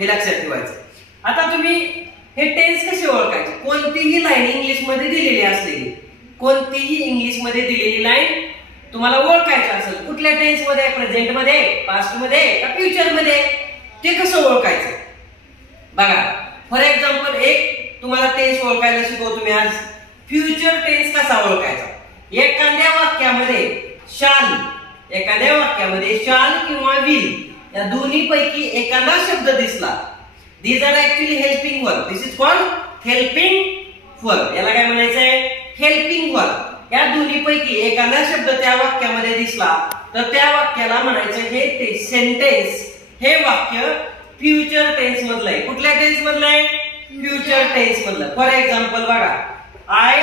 हे लक्षात ठेवायचं. आता तुम्ही हे टेन्स कसे ओळखायचे? कोणतीही लाईन इंग्लिश मध्ये दिलेली असलेली, कोणतीही इंग्लिश मध्ये दिलेली लाईन तुम्हाला ओळखायचं असेल, कुठल्या टेन्स मध्ये, प्रेझेंट मध्ये, पास्ट मध्ये का फ्युचर मध्ये, ते कसं ओळखायचं बघा. फॉर एक्झाम्पल एक तुम्हाला टेन्स ओळखायला शिकवतो मी आज. फ्युचर टेन्स कसा ओळखायचा? एखाद्या वाक्यामध्ये शाल किंवा विल या दोन्ही पैकी एखादा शब्द दिसला. These are actually helping verb. This is called helping verb. याला काय म्हणायचंय? helping verb. या दोन्ही पैकी एखादा शब्द त्या वाक्यामध्ये दिसला तर त्या वाक्याला म्हणायचं हे सेंटेन्स, हे वाक्य फ्युचर टेन्स मधलं आहे. कुठल्या टेन्स मधलं आहे? फ्युचर टेन्स मधलं. फॉर एक्झाम्पल बघा, आय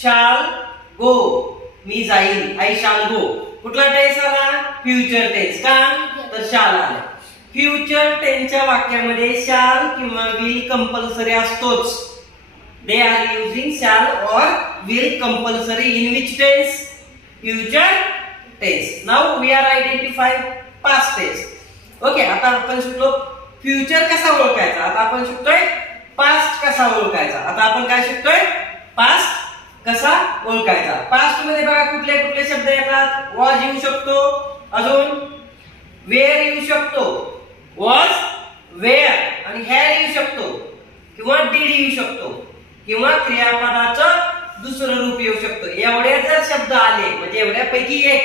शाल गो, मी जाईल. आय शाल गो कुठला टेन्स आला? Future tense. का? तर शाल आला. फ्युचर टेन्सच्या वाक्यामध्ये शाल किंवा विल कंपल्सरी असतोच. They are using shall or will compulsory in which tense? Future tense. Now we are identifying past tense. Okay, आता आपण शिकलो फ्युचर कसा ओळखायचा. आता आपण शिकतोय पास्ट कसा ओळखायचा. आता आपण काय शिकतोय? पास्ट कसा ओळखायचा. पास्ट मध्ये बघा कुठले कुठले शब्द येतात? वॉज येऊ शकतो, अजून वेअर येऊ शकतो, वॉज, वेअर, आणि हॅड येऊ शकतो, किंवा डीड येऊ शकतो, किंवा क्रियापदाचं दुसरं रूप येऊ शकतो. एवढे जर शब्द आले म्हणजे एवढ्यापैकी एक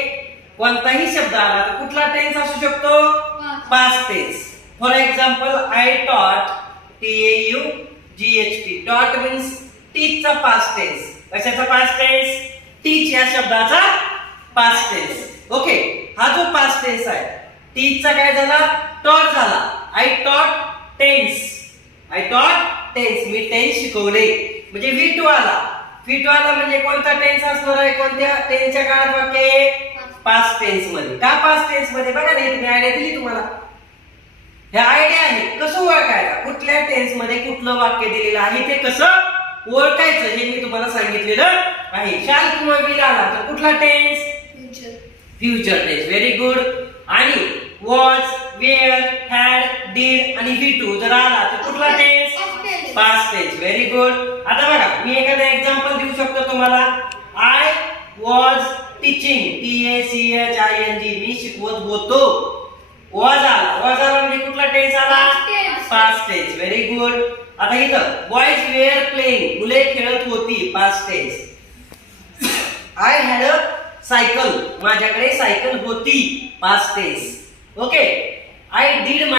कोणताही शब्द आला तर कुठला टेन्स असू शकतो? Past tense. For example I taught, TAUGHT. Taught means teach चा पास्ट टेन्स. कशाचा पास्ट टेन्स? टीच या शब्दाचा पास्ट टेन्स. ओके, हा जो पास्ट टेन्स आहे टीच चा काय झाला? टॉट झाला. आय टॉट टेन्स, आय टॉट टेन्स, मी टेन्स शिकवले. म्हणजे V2 आला. V2 आला म्हणजे कोणता टेन्स असणार आहे? कोणत्या टेन्सच्या काळात वाक्य? पास्ट टेन्स मध्ये. का पास्ट टेन्स मध्ये? बघा नाही, तुम्ही आयडिया दिली तुम्हाला. हे आयडिया आहे कसं ओळखायला, कुठल्या टेन्स मध्ये कुठलं वाक्य दिलेलं आहे ते कसं ओळखायचं हे मी तुम्हाला सांगितलेलं आहे. शाल किंवा विल आला तर कुठला tense? Future tense. Very good. आणि वॉज, वेअर, हॅड, डीड आणि V2 जर आला तर कुठला tense? Past tense. Very good. आता बघा मी एखादा एक्झाम्पल देऊ शकतो तुम्हाला. आय वॉज टीचिंग, TACHING, मी शिकवत होतो. वॉज आला. वॉज आला म्हणजे कुठला टेन्स आला? Past tense. Very good. आता इथं बॉयज वेअर प्लेइंग, मुले खेळत होती, past tense. I had a cycle, माझ्याकडे सायकल होती, past tense. Okay, I did